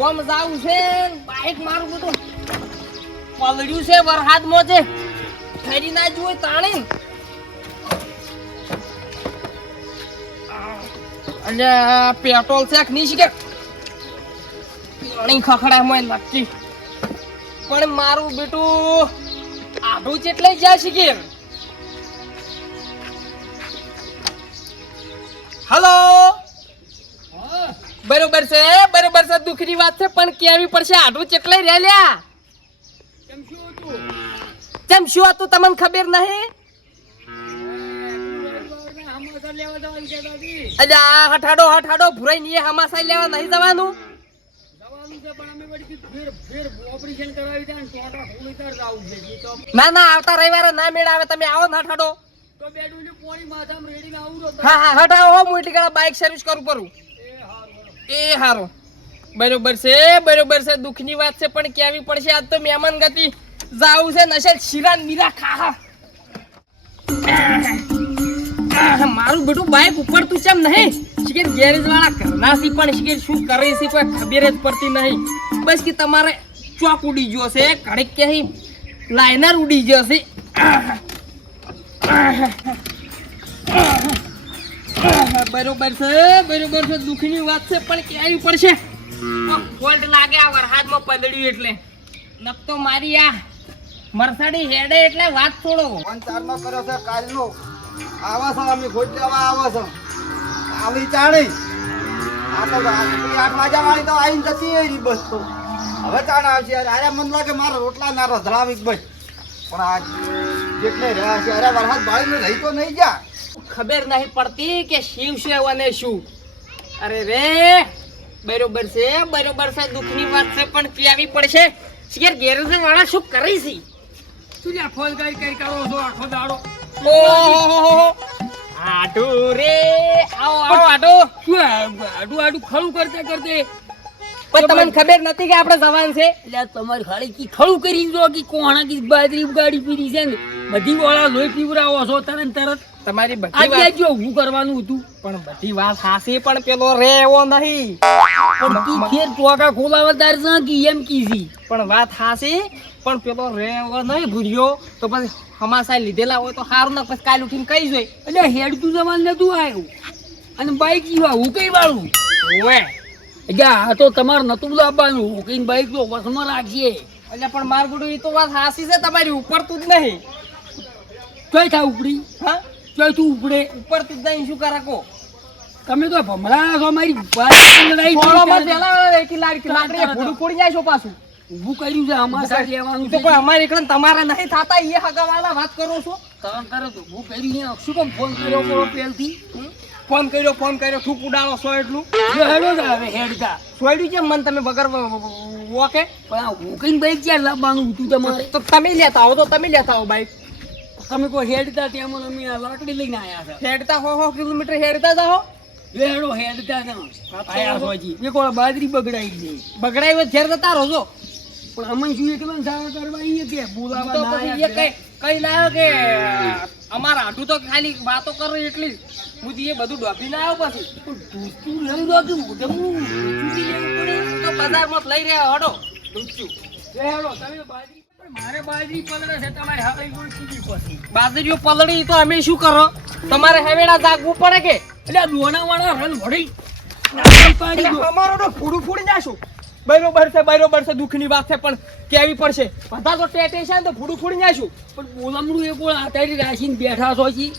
ગોમ જાવું છે બાઈક મારું બધું પલડ્યું છે વરહાદમાં છે ફેરી ના જોઈ તાણી અને પેટ્રોલ છે કે નહીં શીખે પાણી ખખડામાં નક્કી પણ મારું બેટું આઢું જેટલે જ્યાં શીખે હલો બરોબર છે દુઃખની વાત છે પણ કેવી પડશે આઢું જેટલે રેલ્યા કેમ શું હતું તમને ખબર નહીં અલ્યા હઠાડો ભુરાઈ ની હમાસાઈ લેવા નહીં જવાનું ના આવતા રવિવારે ના મેળ આવે તમે આવો ને હઠાડો હા હટાવો હું એટલી કડા બાઇક સર્વિસ કરું પડું એ હારો બરોબર છે દુઃખની વાત છે પણ કેવી પડશે આજ તો મહેમાન ગતિ જાવું છે નશેલ શીરા મીરા ખા મારું બેટું બાઇક ઉપડતું ચમ નહીં શિખર ગેરેજ વાળા ઘરનાથી પણ શિખર શું કરે છે કોઈ ખબર જ પડતી નહીં બસ કે તમારે ચોક ઉડી ગયો છે ઘડીક કે લાઇનર ઉડી ગયો છે બરોબર છે દુઃખની વાત છે પણ કેવી પડશે ફોલ્ટ લાગે આ વરસાદમાં પલડ્યું એટલે નકતો મારી આ મરસાડી હેડે એટલે વાત છોડો ચારમાં કર્યો છે કાલનો આવા છો અમે ખોટ લેવા આવો છો આવી ચાણી આ તો 8 વાગ્યા વાળી તો આવીને જતી રહી બસ તો હવે ચાણ આવશે અરે મન લાગે મારા રોટલા ના રધડાવી બસ પણ આ જેટલે રહ્યા છે અરે વરસાદ ભાળીને રહી તો નહીં જા ખબર નહીં પડતી કે શિવ છે અને શું અરે રે બરોબર છે દુઃખની વાત છે પણ કેવી પડશે શિખર ગેરેજ વાળા શું કરે છે તું લ્યા ફોન કરી કરો છો આખો દાડો આડુ રે આવો આડુ શું આડું ખડું કરતે પણ તમને ખબર નથી કે આપણે જવાન છે એટલે તમારી ખાલી કી ખડું કરીને જો કે કોણા કી બાજરી ગાડી પીરી છે ને બધી વાળા લોહી પીવરાવો છો તરત તમારી બધી આ વાત જો હું કરવાનું હતું પણ બધી વાત હાસી પણ પેલો રે એવો નહીં પણ કી ફેર ટોકા ખોલાવદાર છે કે એમ કીધી પણ વાત હાસી પણ પેલો રે એવો નહીં ભૂર્યો તો પછી હમાસાઈ લીધેલા હોય તો સારું ને પછી કાલ ઉઠીને કઈ જોઈ એટલે હેડતું જવાન નતું આવ્યું અને બાઈક જીવા હું કઈ વાળું ઓએ એટલે આ તો તમારે નતું લાવવાનું હું કઈ બાઈક તો વસમાં રાખીએ એટલે પણ માર ગુડું એ તો વાત હાસી છે તમારી ઉપરતું જ નહીં ચોય થા ઉપડી હા ચોય તું ઉપડે ઉપરતું જ નહીં શું કરે કો તમે તો ભમરા છો મારી લડાઈ ફોળોમાં પેલા એકી લાકડી ફોડું ફોડી જાય છો પાછું ઊભું કર્યું છે અમારે લેવાનું તો કોઈ અમારી એકલા તમારે નહીં થતા એ હગાવાલા વાત કરો છો તરત ઊભું કર્યું શું કેમ ફોન કર્યો કરો પહેલથી ફોન કર્યો થૂક ઉડાડો છો એટલું જો હેડો ને હવે હેડતા છોડ્યું છે મન તમે વગર વોકે પણ આ હુકઈન બાઈક ક્યાં લાવવાનું હતું તમારે તો તમે લેતા આવો બાઈક તમે કોઈ હેડતા ત્યાં અમે આ લાકડી લઈને આવ્યા છે હેડતા હો કિલોમીટર હેડતા જાઓ હેડો હેડતા આયા છો હજી એક વાર બાજરી બગડાઈ ગઈ બગડાઈ ઘેર જતા રહો છો પણ અમને શું એકલા સારા કરવા આવીએ કે બોલાવા તો ના પછી આયા એ કઈ લાવ્યો કે અમારા આટું તો ખાલી વાતો કરો એટલી હું એ બધું ડોબી ના આવ્યો પછી તું લઈ લો કે મોઢે હું ચૂકી લેવું પડે તો બજારમાં લઈ રહ્યા હડો હેડો તમે બાજરી મારે બાજરી પલળે છે તમારે હવે કોઈ ચૂકી પછી બાજરીઓ પલળી તો અમે શું કરો તમારે હવેડા જાગવું પડે કે એટલે દોણા વાળા રન ભરી પાડી દો અમારો તો ફૂડું ફૂડી નાખશું બરોબર છે દુઃખની વાત છે પણ કેવી પડશે બધા તો ટેટે છે ને તો ફૂડું ફૂડી નાખશું પણ બોલમડું એ બોલ આટાડી રાખીને બેઠા છો છી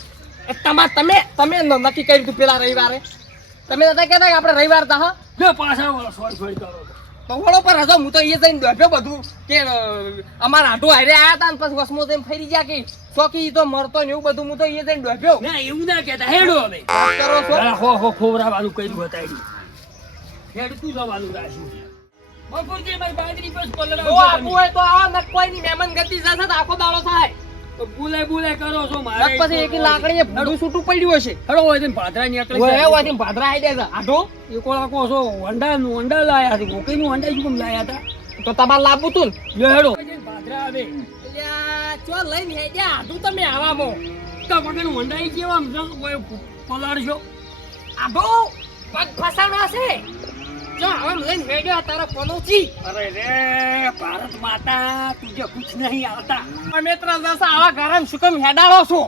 તમે નક્કી કર્યું તું પેલા રવિવારે તમે નતા કહેતા કે આપણે રવિવાર તા હા જો પાછા વાળા સોય કરો તો વળો પર હતો હું તો એ જઈને દોડ્યો બધું કે અમારા આટો હારે આયા હતા ને પછી વસમો જઈને ફરી ગયા કે ચોકી તો મરતો ને એવું બધું હું તો એ જઈને દોડ્યો ના એવું ના કહેતા હેડો હવે કરો છો હો ખોવરાવાનું કર્યું બતાડી હેડતું જવાનું રાખ્યું બપોરથી મારી બાજરી બસ તો આપવું પલળાવ હોય તો આવો ને કોઈ ની મહેમાન ગતિ જશે તો આખો દાડો થાય બોલે કરો છો મારે નક પછી એક લાકડીએ ભૂડું છૂટું પડ્યું હશે હેડો હોય તેમ ભાદરા નીકળે ઓય ઓય ભાદરા આવી જાય આટો એ કોળા કહો છો વંડા લાયા છે કોકઈનું વંડા શું કેમ લાયા હતા તો તમારે લાવવું તું જો હેડો ભાદરા આવે ચો લઈને હેડ્યા આટું તમે આવામો તો વગરનું વંડાઈ કેવા પલાળશો આટો પગ ફસાણા છે જો આમ લઈને હેડ્યો તારા પનોચી અરે રે ભારત માતા તુજે કુછ નહીં આવતા. અમે ત્રણસા આવા ગરમ સુકમ હેડાળો છો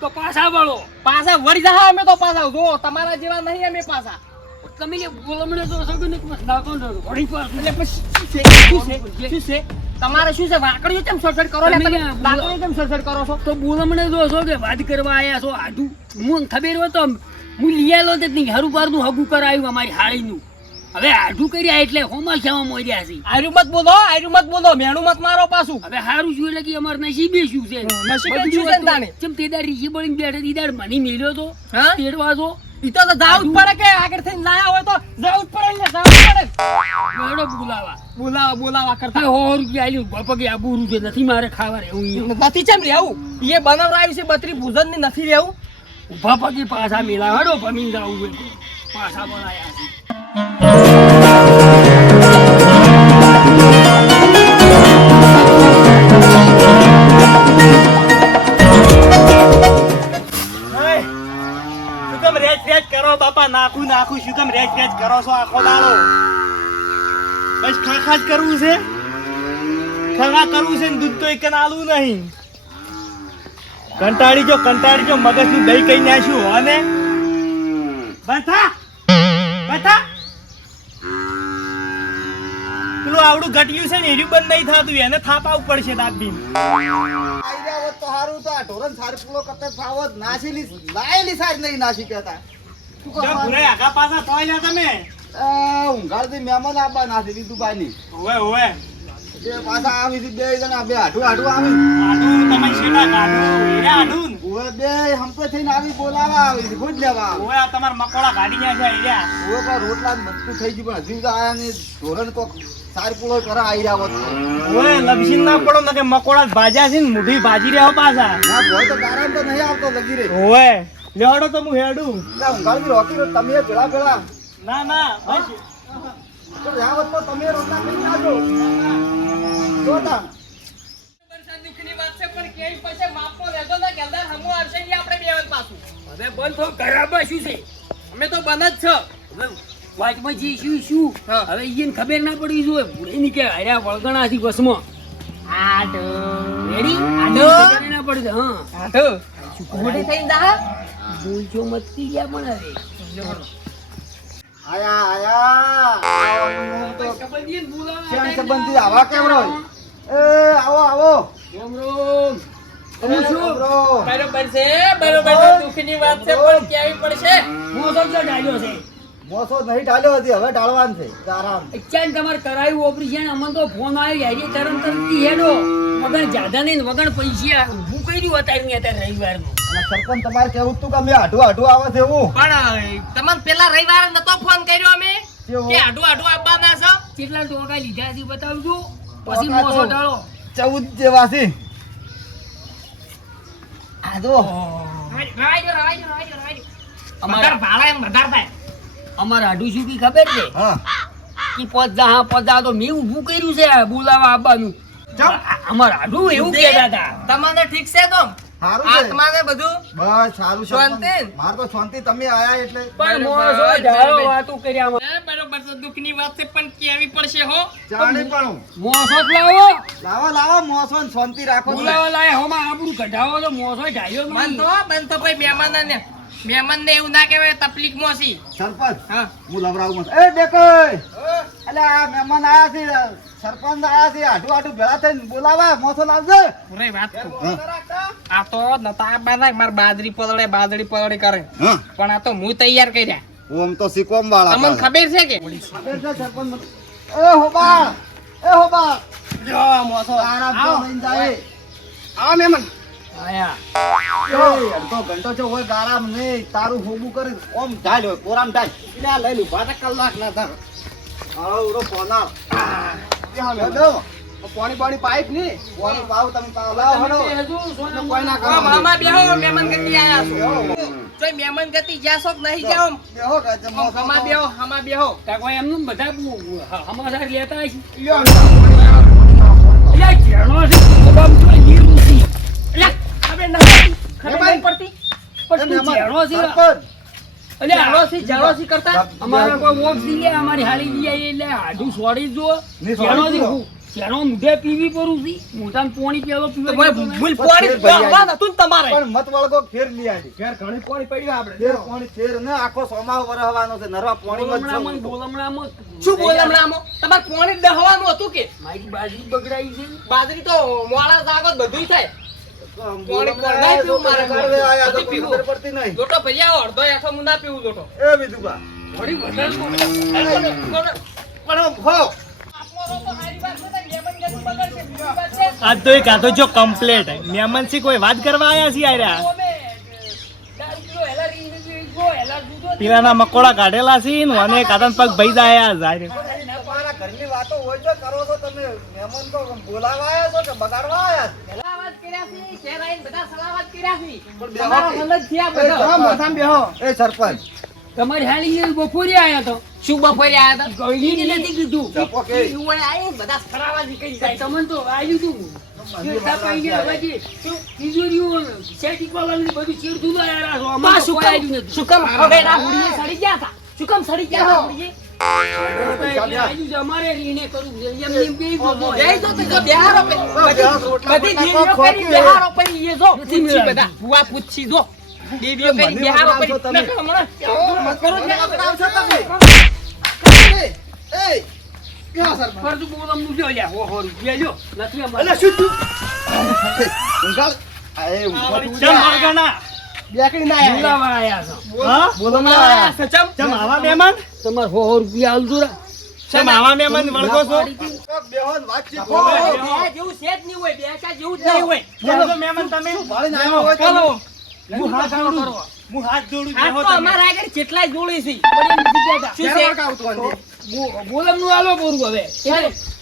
તો પાછા વળો. પાછા વળી જા અમે તો પાછા જો તમારા જેવા નહીં અમે પાછા તમે જે બોલમણે તો સગું ને બસ નાખો ને વળી પાછું. એટલે પછી શું છે તમારે શું છે વાકડીઓ કેમ સડસડ કરો લે તમે લાકડીઓ કેમ સડસડ કરો છો તો બોલમણે જો છો કે વાત કરવા આયા છો આડું મને ખબર હોય તો હું લઈ આલો તે નહીં હરું પારનું હગું કરાયું અમારી હાળીનું. હવે આડું કર્યા એટલે હોમાં ખાવા મોર્યા છે. આયુ મત બોલો મેણું મત મારો પાછું હવે હારું શું એટલે કે અમાર નસીબે શું છે નસીબે બધું શું છે હતું. તાણે? ચમ તે દાડ રીસી બળીને બેઠે તી દાડ મને મેલ્યો તો હા? તેડવા તો ઈ તો જાવું જ પડે કે આગળ થઈને લાયા હોય તો જાવું જ પડે ને જાવું જ પડે મેળો બોલાવા બોલાવા કરતા હા 100 રૂપિયા આલ્યું પગે આબુ છે નથી મારે ખાવા રહેવું અહીંયા. નથી ચમ રહેવું એ બનાવરાયું છે બત્રી ભૂજન ની નથી રહેવું ઊભા પગે પાછા મેલા હડો ભમીને જાવું હોય તો. પાછા બોલાયા છે. શું કેમ રેજ કરો બાપા? નાખું શું કેમ રેજ કરો છો આખો દાડો? બસ ખાખા જ કરવું છે, ખગા કરવું છે ને દૂધ તો એક આલવું નહીં. કંટાળી જો મગજનું દહીં કઈ નાખ્યું હો ને બથા પેલું આવડું ઘટ્યું છે ને એર્યું બંધ નહીં થતું, એને થાપાવું પડશે દાબીને. આઈડિયા હોત તો હારું તો આ ઢોરણ સારી પૂરો કરતા ફાવત નાસેલી લાયેલી સારી નહીં નાસી કહેતા શું જો કરવાનું? ભૂરાઈ આગા પાછા તોય લ્યા તમે. ઊંઘાડથી મહેમાન આપવા નાસી વિદુભાઈની ઓવે જે પાછા આવી હતી બે જણા બે હાડું આવી આડું તમારી શેઠા ગાડું હીરે આડું ને. ઓવે બે હમપે થઈને આવી બોલાવા આવી હતી ભૂજ લેવા આવી. ઓવે આ તમારા મકોડા ગાડી ન્યા છે હીરે. ઓવે પણ રોટલા ને બધું થઈ ગયું પણ હજુ તો આયા ને ઢોરણ કોક સારી પૂરો કરા આવી રહ્યા હોત તો. ઓવે લપસીન ના પડો ને કે મકોડા ભાજ્યા છે ને મુઠી ભાજી રહ્યા પાછા. ના ભોય તો તારા તો નહીં આવતો લગી રે ઓવે લેવડો તો હું હેડું. ઊંઘાડથી રોકી રો તમે પેલા ના બસ તો જાવત તો તમે રોટલા ખાઈ નાખો જોતા દુઃખની વાત છે પણ કેવી પછી માપો રહેજો ને ગેલદાર હમુ આવશે ને આપણે બેવન પાછું હવે બંધ થો ઘરાબા શું છે અમે તો બન જ છે હવે વાતમાં જે શું હા. હવે ઈયને ખબર ના પડી જોઈએ ભૂરેની કે હર્યા વળગણાથી બસમાં આડો રેડી આડો. ખબર ના પડી હા આડો મોટી થઈને જા બોલજો મતી ગયા પણ હવે આયા તો કબડ્ડી બોલાવા શેણ સંબંધી આવા કેમ રહો એ આવો રોમ રોમ તમે શું બરોબર છે દુઃખની વાત છે પણ કેવી પડશે મોસો જો ડાલ્યો છે મોસો નહીં ઢાલ્યો હતી હવે ઢાળવાનું છે આરામ અચાન તમારે કરાયું ઓપરેશન અમને તો ફોન આવ્યો યારી તરત હેડો વગણ જાદા નહીં ને વગણ પૈસા ઊભું કર્યું અત્યારે રવિવારનું અને સરપંચ તમારે કેવું તું કે અમે આઢું આવે છે એવું પણ તમને પેલા રવિવારે નતો ફોન કર્યો અમે કેવું? કે આડું આવવાના છે કેટલા ટોકા લીધા છે બતાવજો પછી ટોકા મોસો તો ડાળો 14 જેવા છે આ જો રવાજો અમારા ભાડા એમ વધાર થાય અમારા આડું શું કી ખબર છે હા ઈ પોચા તો મેં ઊભું કર્યું છે બોલાવા આવવાનું અમારા આડું એવું કહેતા હતા તમને ઠીક છે તો સારું છે આત્માને બધું બસ સારું શાંતિ? માર તો શાંતિ તમે આયા એટલે પણ બરોબર, મોસો ડાળો બરોબર. વાતું કર્યા બરોબર છે દુઃખની વાત છે પણ કેવી પડશે હો જાણી પણ મોસો જ લાવો લાવો મોસો ને શાંતિ રાખો બોલાવા લાય હોમાં આબરૂ કઢાવો તો મોસો ઢાળ્યો મન તો ભાઈ મહેમાનને એવું ના કહેવાય તકલીફમાં છે સરપંચ હા હું લવરાવું મત. એ ડેકોય અલે આ મહેમાન આયા છે સરપંચ આયા છે આઢું ભેળા થઈને બોલાવા મોસો લાવજે પૂરી વાત કહું. હા આ તો નતા બાના માર બાજરી પલળે કરે હા પણ આ તો હું તૈયાર કર્યા ઓમ તો સિકોમ વાળા તમને ખબર છે કે ખબર છે સરપંચ એ હોબા જો મોસો આરામ તો લઈને જાય આવો મહેમાન આયા એ અડધો ઘંટો છે હોય ગારામ નહીં તારું હોબું કરી ઓમ ઢાલ હોય કોરામ ઢાલ એટલે આ લઈ લું બાટા કલાક ના થા આવડો પોનાળ પાણી પાઇપ ની પાણી પાવ તમે લાવ હડો કોઈ ના આમ આમાં બેહો મહેમાન ગતિ આયા છો જોઈ મહેમાન ગતિ જ્યાં છો કે નહીં જાઓ બેહો કે હમા બેહો હમા બેહો કોઈ એમનું બધા સમાચાર લેતા હશે અલ્યા જેણો છે બામ તો લીરું છે અલ્યા ખબર નહીં પડતી પણ તું જેણો છે જાળોસી કરતા અમારા કોઈ ઓફ દી લે અમારી હાળી દી આઈ એટલે આડું છોડી જો નહીં શેનો છોડી દી શેનો મુઢે પીવી પરું છી મોટાને પોણી પેલો પીવે ભૂલ પોણી જવા નતું ને તમારે પણ મત વળગો ફેર લઈ આવી ઘેર ઘણી પોણી પડ્યું આપણે ફેર પાણી ફેર ને આખો સોમાવ વરહવાનો છે નરવા પાણી બોલમણામાં મત બોલમણામાં શું બોલમણામાં તમારે પોણી દહવાનું હતું કે મારી બાજરી બગડાઈ છે બાજરી તો મોડા જાગત બધુંય થાય પાણી નહીં પીવું મારે નથી પીવું. ખબર પડતી નહીં લોટો ભૈયા અડધો આખો હું ના પીવું લોટો એ વિધુબા થોડી વધારે પણ હો આજ તો એક આ તો જો કમ્પ્લેટ મહેમાન થી કોઈ વાત કરવા આયા છે યાર પીરાના મકોડા કાઢેલા છે ને અને કાતન પગ ભઈ જાય જાય તમારા ઘરની વાતો હોય તો કરો છો તમે મહેમાન તો બોલાવા આયા છો કે બગાડવા આયા છો? સલાવાત કર્યા છે ઘેર આવીને બધા સલાવાત કર્યા છે પણ તમારા બેહો. મન જ થયા એ બધા જામ બેહો. એ સરપંચ તમારી હાળી બપોરે આયા તો શું બપોરે આયા હતા ગળી નથી કીધું જપો કે એવું વળે આવીને બધા સલાવાત નીકળી જાય તમને તો આવ્યું તું શું કામ હવે ના હુડીએ સડી ગયા હતા શું કામ સડી ગયા હતા હુડીએ? જઈ જો તો જો બિહારો પે બધી દેવીઓ કરી બિહારો પડી એ જો પૂછી બધા ભુવા પૂછી જો દેવીઓ કરી બિહારો પડી નકર હમણાં મત કરો ને બગાડશો તમે. એ ક્યાં સરપંચ? અલા શું તું? ઊંઘાલ. આ એ ઊંઘો તું ચમ મરગાના બેકડી ના આયા. હા બોલો ના આયા. સચમ ચમ આવા મહેમાન તમારે 100 રૂપિયા આલજો રા. ચમ આવા મહેમાન વળગો છો કોક બેહોન વાતચીત ઓ, કરો. બે જેવું છે જ નહીં હોય બેકા જેવું જ નહીં હોય બોલો તો મહેમાન તમે ભાળીને આવ્યા હોય તો ચાલો હું હાથ જોડું હું હાથ જોડું આ બેહો તો તમે. અમારા આગળ કેટલાય જોડી છે શું ક્યારે છે આવતું અંદર? બોલમનું આલો પૂરું હવે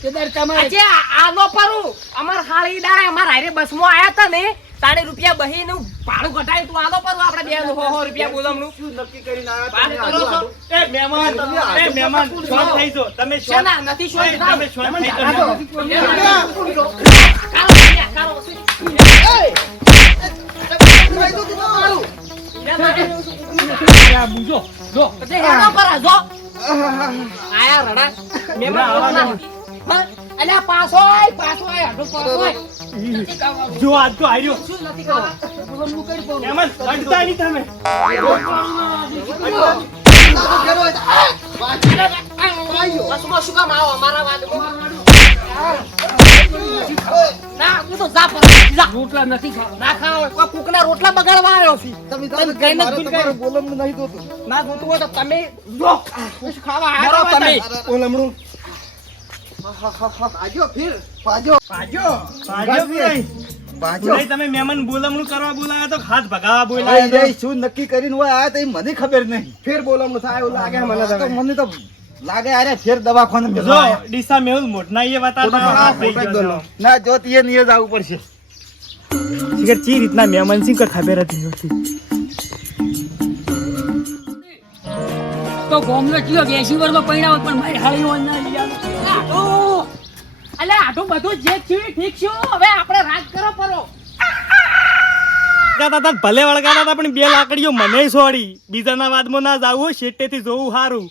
કેદાર તમારે આજે આનો પરું અમાર હાળી દાડે અમાર હારે બસમાં આયા તા ને તાણે રૂપિયા બહીનું ભાડું ઘટાય તું આનો પરું આપણે બે 100 રૂપિયા બોલમનું શું નક્કી કરીને આવ્યા વાત તમે? કરો છો એ મહેમાન એ મહેમાન શોર્ટ થઈ જો તમે શોર્ટ શેના નથી શોધ એ તમે શોર્ટ થઈ જો બુજો જો પાછો આય જો આજ તો આવ્યો શું નથી કરવા બોલમનું કરી પૂરું મહેમાન અડતા નહીં તમે બસમાં શું કામ આવો અમારા વાદમાં ના હું તો જા પર જા રોટલા નથી ખાવા ના ખાવ કોઈ કુકના રોટલા બગાડવા આવ્યો છું તમે તમે કઈ નથી તમારું બોલમનું નહીં જોતું. ના જોતું હોય તો તમે જો શું ખાવા આવ્યા છો તમે બોલમનું. પાજો ફીર પાજો ભાજો ભાજો નહીં. પાજો નહીં, તમે મહેમાન બોલમણું કરવા બોલાયા તો હાથ ભગાવા ભાઈ બોલાયા રે, શું નક્કી કરીને હોય આ તો એ મને ખબર નહીં. ફેર બોલમનું થાય એવું લાગે મને તો લાગે અરે ફેર દવાખાને જો મેળવા આયા. ડીસા મેહુલ મોટના એ વાતા થઈ ગયો ના જો તે નિયત આવવું પડશે. છે ચી રીતના મહેમાન સિંહ ખબર હતી નથી તો ગોમનો ચિયો 80 વર્ષનો પૈણાવ પણ મારી હાળી ઓન ના લઈ આલો અલે આટલું બધું જે થયું એ ઠીક છું હવે આપણે રાજ કરો પરો ભલે વળગાતા હતા પણ બે લાકડીઓ મને છોડી બીજાના વાદમાં ના જાવું શેટેથી જોવું સારું